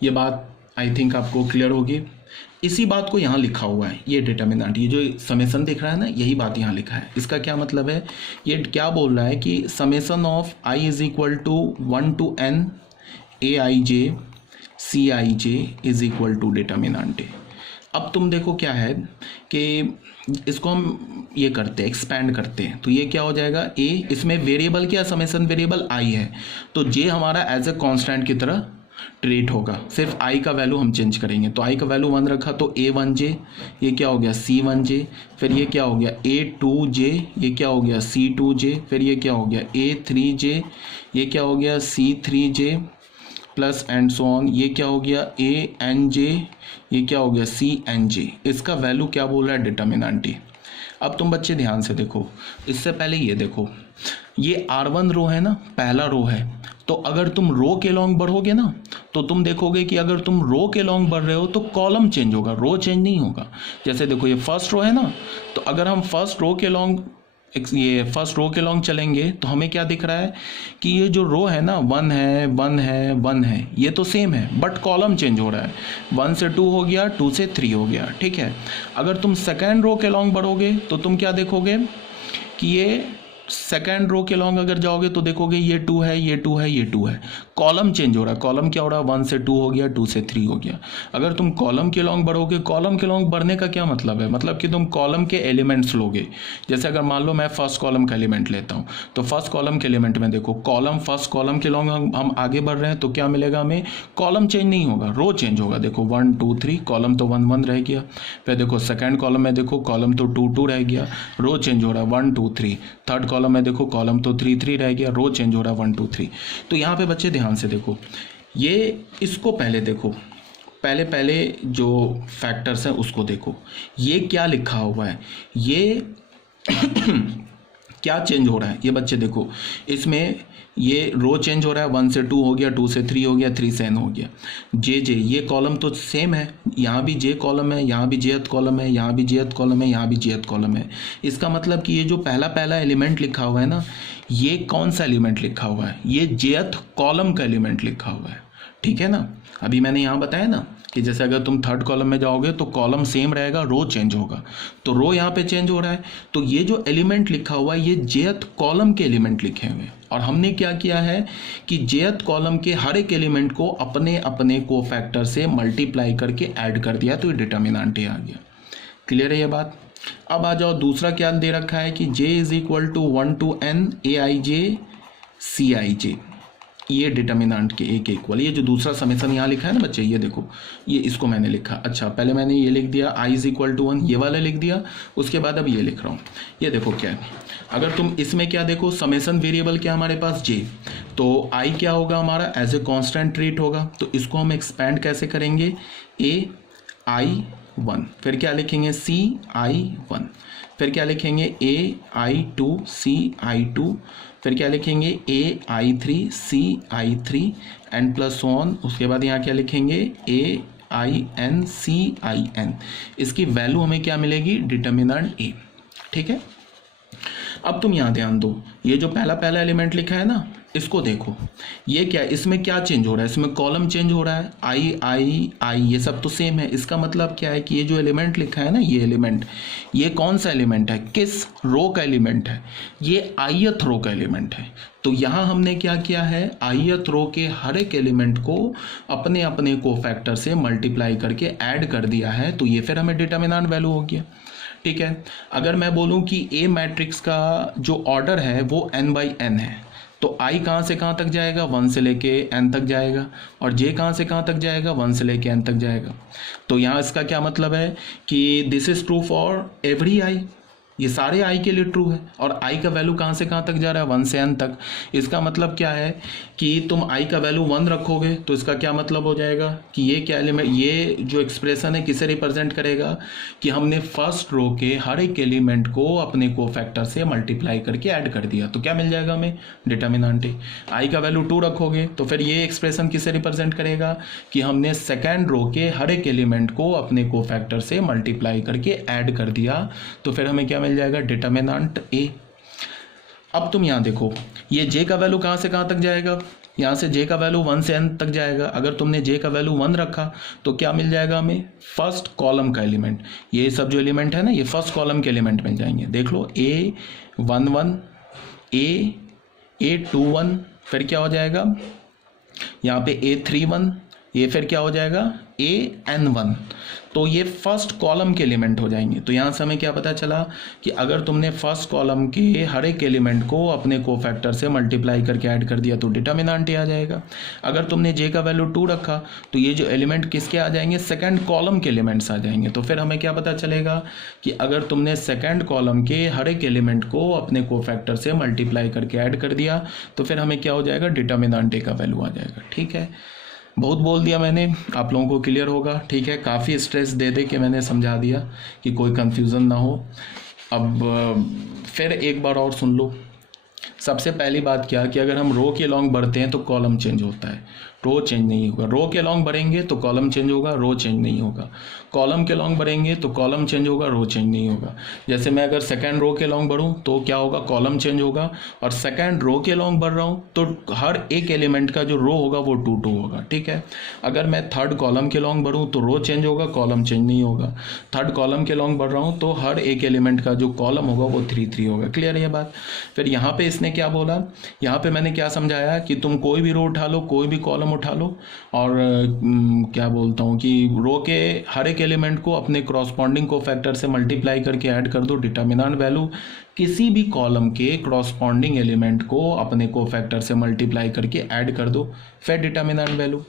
ये बात I think आपको क्लियर होगी। इसी बात को यहाँ लिखा हुआ है, ये डिटर्मिनेंट, ये जो समेसन दिख रहा है ना, यही बात यहाँ लिखा है। इसका क्या मतलब है, ये क्या बोल रहा है कि summation of i is equal to 1 to n A i j C i j is equal to determinant A. अब तुम देखो क्या है कि इसको हम ये करते हैं, एक्सपैंड करते हैं, तो ये क्या हो जाएगा, ए, इसमें वेरिएबल क्या, समेसन वेरिएबल आई है, तो जे हमारा एज ए कांस्टेंट की तरह ट्रीट होगा, सिर्फ आई का वैल्यू हम चेंज करेंगे। तो आई का वैल्यू 1 रखा तो A1J, ये क्या हो गया C1J, फिर ये क्या हो गया A2J, ये क्या हो गया C2J, फिर ये क्या हो गया A3J, ये क्या हो गया C3J plus and so on, ये क्या हो गया ANJ, ये क्या हो गया CNJ। इसका वैल्यू क्या बोल रहा है, डिटर्मिनेंट। अब तुम बच्चे ध्यान से देखो, इससे पहले ये देखो, ये R1 रो है ना, पहला रो है, तो अगर तुम रो के लॉन्ग बढ़ोगे ना तो तुम देखोगे कि अगर तुम रो के लॉन्ग बढ़ रहे हो तो कॉलम चेंज होगा, रो चेंज नहीं होगा। जैसे देखो ये फर्स्ट रो है ना, तो अगर हम फर्स्ट रो के लॉन्ग चलेंगे तो हमें क्या दिख रहा है कि ये जो रो है ना 1 है 1 है 1 है, ये तो सेम है, बट कॉलम चेंज हो रहा है, 1 से 2 हो गया, 2 से 3 हो गया, ठीक है। अगर तुम सेकेंड रो के लॉन्ग बढ़ोगे तो तुम क्या देखोगे कि ये सेकेंड रो के लॉन्ग अगर जाओगे तो देखोगे ये 2 है, ये 2 है, ये 2 है, कॉलम चेंज हो रहा है। कॉलम क्या हो रहा है, 1 से 2 हो गया, 2 से 3 हो गया। अगर तुम कॉलम के लॉन्ग बढ़ोगे, कॉलम के लॉन्ग बढ़ने का क्या मतलब है, मतलब कि तुम कॉलम के एलिमेंट्स लोगे। जैसे अगर मान लो मैं फर्स्ट कॉलम का एलिमेंट लेता हूँ, तो फर्स्ट कॉलम के एलिमेंट में देखो कॉलम, फर्स्ट कॉलम के लॉन्ग हम आगे बढ़ रहे हैं तो क्या मिलेगा हमें, कॉलम चेंज नहीं होगा, रो चेंज होगा। देखो 1 2 3, कॉलम तो 1 1 रह गया, फिर देखो सेकेंड कॉलम में देखो कॉलम तो 2 2 रह गया, रो चेंज हो रहा है 1 2 3। थर्ड कॉलम में देखो कॉलम तो 3 3 रह गया, रो चेंज हो रहा है 1 2 3। तो यहाँ पे बच्चे ध्यान से देखो, ये इसको पहले देखो, पहले जो फैक्टर्स हैं उसको देखो, ये क्या लिखा हुआ है, ये क्या चेंज हो रहा है, ये बच्चे देखो, इसमें ये रो चेंज हो रहा है, 1 से 2 हो गया, 2 से 3 हो गया, 3 से n हो गया। जे ये कॉलम तो सेम है, यहाँ भी जे कॉलम है, यहाँ भी जेथ कॉलम है, यहाँ भी जेथ कॉलम है, यहाँ भी जेथ कॉलम है। इसका मतलब कि ये जो पहला एलिमेंट लिखा हुआ है ना, ये कौन सा एलिमेंट लिखा हुआ है, ये जेथ कॉलम का एलिमेंट लिखा हुआ है, ठीक है ना। अभी मैंने यहाँ बताया ना कि जैसे अगर तुम थर्ड कॉलम में जाओगे तो कॉलम सेम रहेगा, रो चेंज होगा, तो रो यहाँ पे चेंज हो रहा है। तो ये जो एलिमेंट लिखा हुआ है ये जेथ कॉलम के एलिमेंट लिखे हुए हैं, और हमने क्या किया है कि जेथ कॉलम के हर एक एलिमेंट को अपने अपने कोफैक्टर से मल्टीप्लाई करके ऐड कर दिया, तो ये डिटर्मिनेंट आ गया। क्लियर है ये बात। अब आ जाओ, दूसरा क्या दे रखा है कि j is equal to 1 to n aij cij, ये डिटर्मिनेंट के एक इक्वल। ये जो दूसरा समेसन यहाँ लिखा है ना बच्चे, ये देखो, ये इसको मैंने लिखा, अच्छा पहले मैंने ये लिख दिया i इज इक्वल टू 1, ये वाला लिख दिया, उसके बाद अब ये लिख रहा हूँ। ये देखो क्या है, अगर तुम इसमें क्या देखो, समेसन वेरिएबल क्या हमारे पास j, तो i क्या होगा हमारा, एज ए कॉन्स्टेंट ट्रीट होगा, तो इसको हम एक्सपैंड कैसे करेंगे, ai1, फिर क्या लिखेंगे ci1, फिर क्या लिखेंगे ai2 ci2, फिर क्या लिखेंगे ai3 ci3 and plus on, उसके बाद यहाँ क्या लिखेंगे ain cin। इसकी वैल्यू हमें क्या मिलेगी, डिटर्मिनेंट a, ठीक है। अब तुम यहाँ ध्यान दो, ये जो पहला एलिमेंट लिखा है ना, इसको देखो, ये क्या है, इसमें क्या चेंज हो रहा है, इसमें कॉलम चेंज हो रहा है, आई ये सब तो सेम है। इसका मतलब क्या है कि ये जो एलिमेंट लिखा है ना, ये एलिमेंट, ये कौन सा एलिमेंट है, किस रो का एलिमेंट है, ये ith रो का एलिमेंट है। तो यहाँ हमने क्या किया है, ith रो के हर एक एलिमेंट को अपने अपने कोफैक्टर से मल्टीप्लाई करके ऐड कर दिया है, तो ये फिर हमें डिटर्मिनेंट वैल्यू हो गया, ठीक है। अगर मैं बोलूं कि ए मैट्रिक्स का जो ऑर्डर है वो n/n है, तो i कहाँ से कहाँ तक जाएगा, 1 से लेके n तक जाएगा, और j कहाँ से कहाँ तक जाएगा, 1 से लेके n तक जाएगा। तो यहाँ इसका क्या मतलब है कि this is true for every i, ये सारे i के लिए ट्रू है, और i का वैल्यू कहाँ से कहाँ तक जा रहा है, 1 से n तक। इसका मतलब क्या है कि तुम i का वैल्यू 1 रखोगे तो इसका क्या मतलब हो जाएगा कि ये क्या एलिमेंट, ये जो एक्सप्रेशन है किसे रिप्रेजेंट करेगा कि हमने फर्स्ट रो के हर एक एलिमेंट को अपने कोफैक्टर से मल्टीप्लाई करके ऐड कर दिया, तो क्या मिल जाएगा हमें, डिटर्मिनेंट a। i का वैल्यू 2 रखोगे तो फिर ये एक्सप्रेशन किसे रिप्रेजेंट करेगा कि हमने सेकेंड रो के हर एक एलिमेंट को अपने कोफैक्टर से मल्टीप्लाई करके ऐड कर दिया, तो फिर हमें क्या मिल जाएगा, डिटर्मिनेंट a। अब तुम यहां देखो, ये j का वैल्यू कहां से कहां तक जाएगा, यहाँ से j का वैल्यू 1 से n तक जाएगा। अगर तुमने j का वैल्यू 1 रखा तो क्या मिल जाएगा हमें, फर्स्ट कॉलम का एलिमेंट। ये सब जो एलिमेंट है ना, ये फर्स्ट कॉलम के एलिमेंट मिल जाएंगे। देख लो A11 A21, फिर क्या हो जाएगा यहाँ पे A31, ये फिर क्या हो जाएगा AN1। तो ये फर्स्ट कॉलम के एलिमेंट हो जाएंगे। तो यहाँ से हमें क्या पता चला कि अगर तुमने फर्स्ट कॉलम के हर एक एलिमेंट को अपने कोफैक्टर से मल्टीप्लाई करके ऐड कर दिया तो डिटर्मिनेंट ही आ जाएगा। अगर तुमने j का वैल्यू 2 रखा तो ये जो एलिमेंट किसके आ जाएंगे, सेकंड कॉलम के एलिमेंट्स आ जाएंगे। तो फिर हमें क्या पता चलेगा कि अगर तुमने सेकंड कॉलम के हर एक एलिमेंट को अपने कोफैक्टर से मल्टीप्लाई करके ऐड कर दिया तो फिर हमें क्या हो जाएगा, डिटर्मिनेंट a का वैल्यू आ जाएगा। ठीक है, बहुत बोल दिया मैंने, आप लोगों को क्लियर होगा। ठीक है, काफ़ी स्ट्रेस दे दे के मैंने समझा दिया कि कोई कंफ्यूजन ना हो। अब फिर एक बार और सुन लो। सबसे पहली बात क्या कि अगर हम रो के लॉन्ग बढ़ते हैं तो कॉलम चेंज होता है, रो चेंज नहीं होगा। रो के लॉन्ग बढ़ेंगे तो कॉलम चेंज होगा, रो चेंज नहीं होगा। कॉलम के लॉन्ग बढ़ेंगे तो कॉलम चेंज होगा, रो चेंज नहीं होगा। जैसे मैं अगर सेकंड रो के लॉन्ग बढ़ूँ तो क्या होगा, कॉलम चेंज होगा। और सेकंड रो के लॉन्ग बढ़ रहा हूँ तो हर एक एलिमेंट का जो रो होगा वो 2 होगा। ठीक है, अगर मैं थर्ड कॉलम के लॉन्ग बढ़ूँ तो रो चेंज होगा, कॉलम चेंज नहीं होगा। थर्ड कॉलम के लॉन्ग बढ़ रहा हूँ तो हर एक एलिमेंट का जो कॉलम होगा वो 3 होगा। क्लियर है ये बात। फिर यहाँ पे इसने क्या बोला, यहाँ पे मैंने क्या समझाया कि तुम कोई भी रो उठा लो, कोई भी कॉलम उठा लो और क्या बोलता हूँ कि रो के हर एक एलिमेंट को अपने क्रॉसपॉन्डिंग कोफैक्टर से मल्टीप्लाई करके ऐड कर दो, डिटर्मिनेंट वैल्यू किसी भी कॉलम के क्रॉसपॉन्डिंग एलिमेंट को अपने कोफैक्टर से मल्टीप्लाई करके ऐड कर दो, फिर डिटर्मिनेंट वैल्यू।